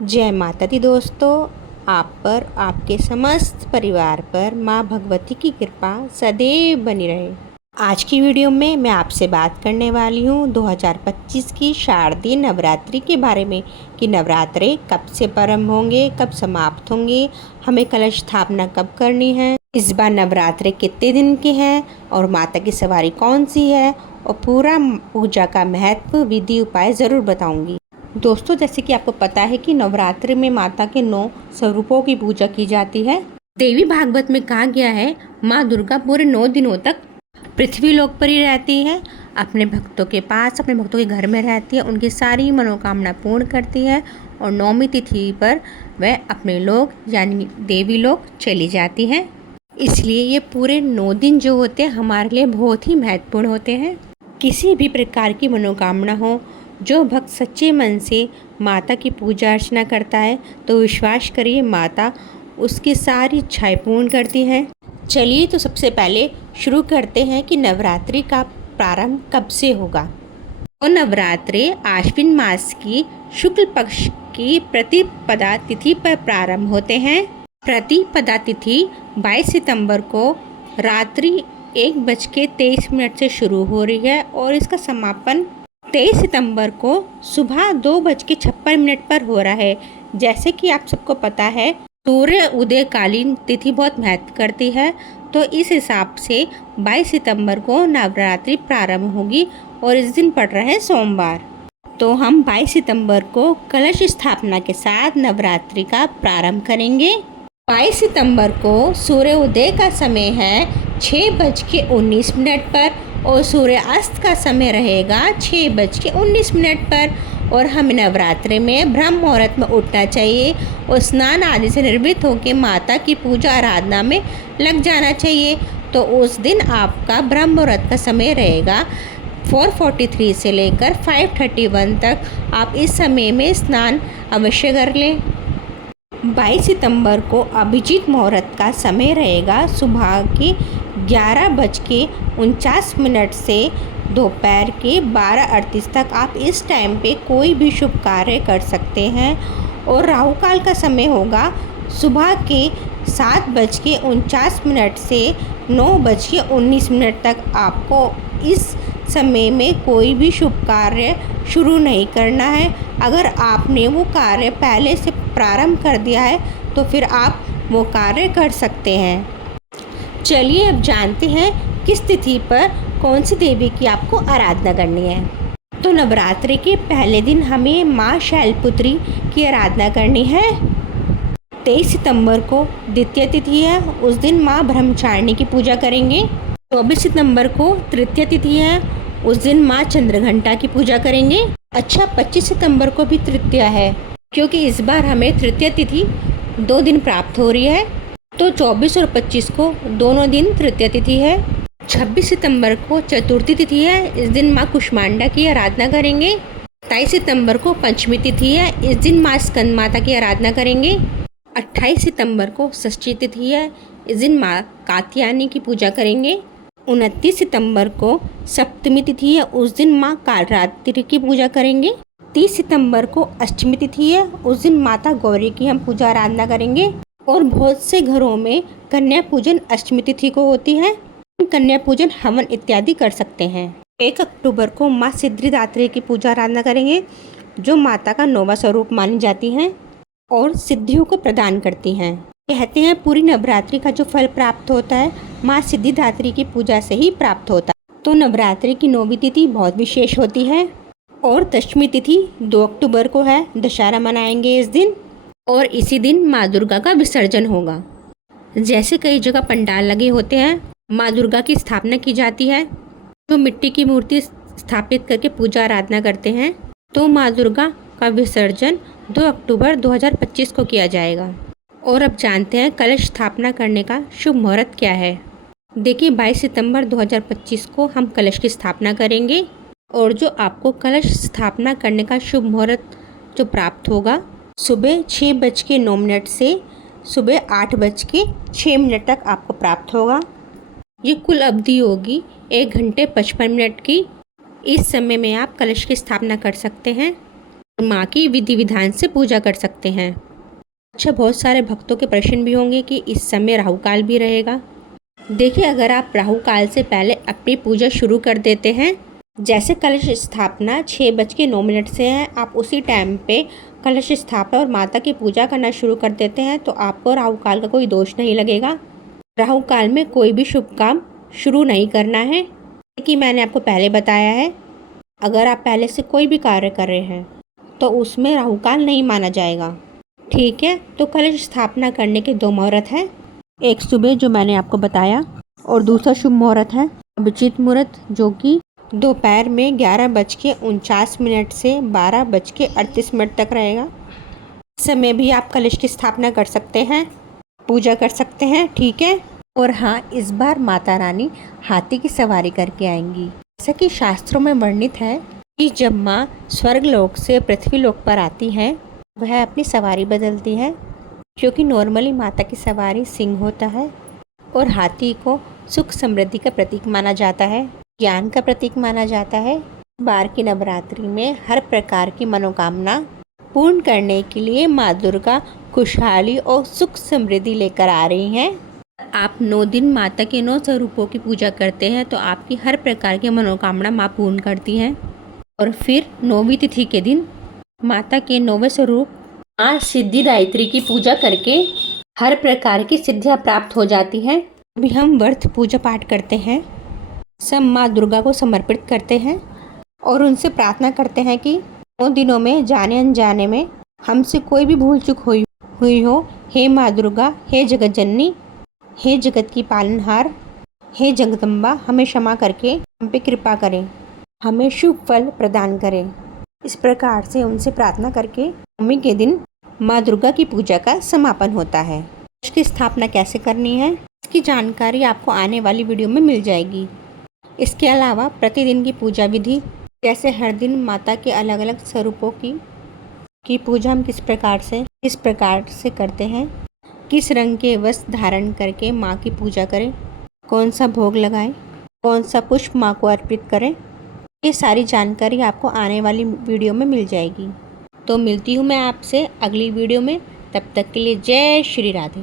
जय माता दी दोस्तों, आप पर, आपके समस्त परिवार पर माँ भगवती की कृपा सदैव बनी रहे। आज की वीडियो में मैं आपसे बात करने वाली हूँ 2025 की शारदीय नवरात्रि के बारे में कि नवरात्रे कब से प्रारंभ होंगे, कब समाप्त होंगे, हमें कलश स्थापना कब करनी है, इस बार नवरात्रे कितने दिन के हैं और माता की सवारी कौन सी है और पूरा पूजा का महत्व, विधि, उपाय ज़रूर बताऊँगी। दोस्तों, जैसे कि आपको पता है कि नवरात्रि में माता के 9 स्वरूपों की पूजा की जाती है। देवी भागवत में कहा गया है माँ दुर्गा पूरे 9 दिनों तक पृथ्वी लोक पर ही रहती है, अपने भक्तों के पास, अपने भक्तों के घर में रहती है, उनकी सारी मनोकामना पूर्ण करती है और 9वीं तिथि पर वह अपने लोक यानी देवी लोक चली जाती है। इसलिए ये पूरे 9 दिन जो होते हैं हमारे लिए बहुत ही महत्वपूर्ण होते हैं। किसी भी प्रकार की मनोकामना हो, जो भक्त सच्चे मन से माता की पूजा अर्चना करता है तो विश्वास करिए माता उसकी सारी इच्छाएं पूर्ण करती हैं। चलिए तो सबसे पहले शुरू करते हैं कि नवरात्रि का प्रारंभ कब से होगा। तो नवरात्रि आश्विन मास की शुक्ल पक्ष की प्रतिपदा तिथि पर प्रारंभ होते हैं। प्रतिपदा तिथि 22 सितंबर को रात्रि 1:23 से शुरू हो रही है और इसका समापन 23 सितंबर को सुबह 2:56 पर हो रहा है। जैसे कि आप सबको पता है सूर्य उदयकालीन तिथि बहुत महत्व करती है, तो इस हिसाब से 22 सितंबर को नवरात्रि प्रारंभ होगी और इस दिन पड़ रहा है सोमवार। तो हम 22 सितंबर को कलश स्थापना के साथ नवरात्रि का प्रारंभ करेंगे। 22 सितंबर को सूर्य उदय का समय है 6:19 पर और सूर्यास्त का समय रहेगा 6:19 पर। और हमें नवरात्रि में ब्रह्म मुहूर्त में उठना चाहिए और स्नान आदि से निर्वृत्त होकर माता की पूजा आराधना में लग जाना चाहिए। तो उस दिन आपका ब्रह्म मुहूर्त का समय रहेगा 4:43 से लेकर 5:31 तक। आप इस समय में स्नान अवश्य कर लें। 22 सितंबर को अभिजीत मुहूर्त का समय रहेगा सुबह के 11:49 से दोपहर के 12:38 तक। आप इस टाइम पे कोई भी शुभ कार्य कर सकते हैं। और राहु काल का समय होगा सुबह के 7:49 से 9:19 तक। आपको इस समय में कोई भी शुभ कार्य शुरू नहीं करना है। अगर आपने वो कार्य पहले से प्रारंभ कर दिया है तो फिर आप वो कार्य कर सकते हैं। चलिए अब जानते हैं किस तिथि पर कौन सी देवी की आपको आराधना करनी है। तो नवरात्रि के पहले दिन हमें माँ शैलपुत्री की आराधना करनी है। 23 सितंबर को द्वितीय तिथि है, उस दिन माँ ब्रह्मचारिणी की पूजा करेंगे। 24 सितंबर को तृतीय तिथि है, उस दिन माँ चंद्रघंटा की पूजा करेंगे। अच्छा, 25 सितंबर को भी तृतीय है, क्योंकि इस बार हमें तृतीय तिथि 2 दिन प्राप्त हो रही है, तो 24 और 25 को दोनों दिन तृतीय तिथि है। 26 सितंबर को चतुर्थी तिथि है, इस दिन माँ कुष्मांडा की आराधना करेंगे। 27 सितंबर को पंचमी तिथि है, इस दिन माँ स्कंद माता की आराधना करेंगे। 28 सितंबर को षष्ठी तिथि है, इस दिन माँ कात्यायनी की पूजा करेंगे। 29 सितंबर को सप्तमी तिथि है, उस दिन माँ कालरात्रि की पूजा करेंगे। 30 सितंबर को अष्टमी तिथि है, उस दिन माता गौरी की हम पूजा आराधना करेंगे। और बहुत से घरों में कन्या पूजन अष्टमी तिथि को होती है। कन्या पूजन, हवन इत्यादि कर सकते हैं। 1 अक्टूबर को माँ सिद्धिदात्री की पूजा आराधना करेंगे, जो माता का 9वां स्वरूप मानी जाती हैं और सिद्धियों को प्रदान करती हैं। कहते हैं पूरी नवरात्रि का जो फल प्राप्त होता है माँ सिद्धिदात्री की पूजा से ही प्राप्त होता है। तो नवरात्रि की 9वीं तिथि बहुत विशेष होती है। और दशमी तिथि 2 अक्टूबर को है, दशहरा मनाएंगे इस दिन। और इसी दिन माँ दुर्गा का विसर्जन होगा। जैसे कई जगह पंडाल लगे होते हैं, माँ दुर्गा की स्थापना की जाती है, तो मिट्टी की मूर्ति स्थापित करके पूजा आराधना करते हैं। तो माँ दुर्गा का विसर्जन 2 अक्टूबर 2025 को किया जाएगा। और अब जानते हैं कलश स्थापना करने का शुभ मुहूर्त क्या है। देखिए, 22 सितंबर 2025 को हम कलश की स्थापना करेंगे और जो आपको कलश स्थापना करने का शुभ मुहूर्त जो प्राप्त होगा सुबह 6:09 से सुबह 8:06 तक आपको प्राप्त होगा। ये कुल अवधि होगी 1 घंटे 55 मिनट की। इस समय में आप कलश की स्थापना कर सकते हैं। माँ की विधि विधान से पूजा कर सकते हैं। अच्छा, बहुत सारे भक्तों के प्रश्न भी होंगे कि इस समय राहु काल भी रहेगा। देखिए, अगर आप राहु काल से पहले अपनी पूजा शुरू कर देते हैं, जैसे कलश स्थापना 6:09 से है, आप उसी टाइम पे कलश स्थापना और माता की पूजा करना शुरू कर देते हैं तो आपको राहु काल का कोई दोष नहीं लगेगा। राहु काल में कोई भी शुभ काम शुरू नहीं करना है, कि मैंने आपको पहले बताया है। अगर आप पहले से कोई भी कार्य कर रहे हैं तो उसमें राहु काल नहीं माना जाएगा। ठीक है, तो कलश स्थापना करने के 2 मुहूर्त हैं। एक सुबह जो मैंने आपको बताया, और दूसरा शुभ मुहूर्त है अभिजीत मुहूर्त, जो कि दोपहर में 11:49 से 12:38 तक रहेगा। इस समय भी आप कलश की स्थापना कर सकते हैं, पूजा कर सकते हैं। ठीक है, और हाँ, इस बार माता रानी हाथी की सवारी करके आएंगी। जैसा कि शास्त्रों में वर्णित है कि जब माँ स्वर्गलोक से पृथ्वी लोक पर आती है, वह अपनी सवारी बदलती है, क्योंकि नॉर्मली माता की सवारी सिंह होता है और हाथी को सुख समृद्धि का प्रतीक माना जाता है, ज्ञान का प्रतीक माना जाता है। बार की नवरात्रि में हर प्रकार की मनोकामना पूर्ण करने के लिए माँ दुर्गा खुशहाली और सुख समृद्धि लेकर आ रही हैं। आप 9 दिन माता के 9 स्वरूपों की पूजा करते हैं तो आपकी हर प्रकार की मनोकामना माँ पूर्ण करती हैं। और फिर 9वीं तिथि के दिन माता के 9वें स्वरूप माँ सिद्धिदायत्री की पूजा करके हर प्रकार की सिद्धियाँ प्राप्त हो जाती हैं। अभी हम व्रत पूजा पाठ करते हैं, सब माँ दुर्गा को समर्पित करते हैं और उनसे प्रार्थना करते हैं कि 9 दिनों में जाने अनजाने में हमसे कोई भी भूल चूक हुई हो, हे माँ दुर्गा, हे जगत जननी, हे जगत की पालनहार, हे जगदम्बा, हमें क्षमा करके हम पे कृपा करें, हमें शुभ फल प्रदान करें। इस प्रकार से उनसे प्रार्थना करके 9वीं के दिन माँ दुर्गा की पूजा का समापन होता है। इसकी स्थापना कैसे करनी है, इसकी जानकारी आपको आने वाली वीडियो में मिल जाएगी। इसके अलावा प्रतिदिन की पूजा विधि, जैसे हर दिन माता के अलग अलग स्वरूपों की पूजा हम किस प्रकार से करते हैं, किस रंग के वस्त्र धारण करके माँ की पूजा करें, कौन सा भोग लगाएं, कौन सा पुष्प माँ को अर्पित करें, ये सारी जानकारी आपको आने वाली वीडियो में मिल जाएगी। तो मिलती हूँ मैं आपसे अगली वीडियो में, तब तक के लिए जय श्री राधे।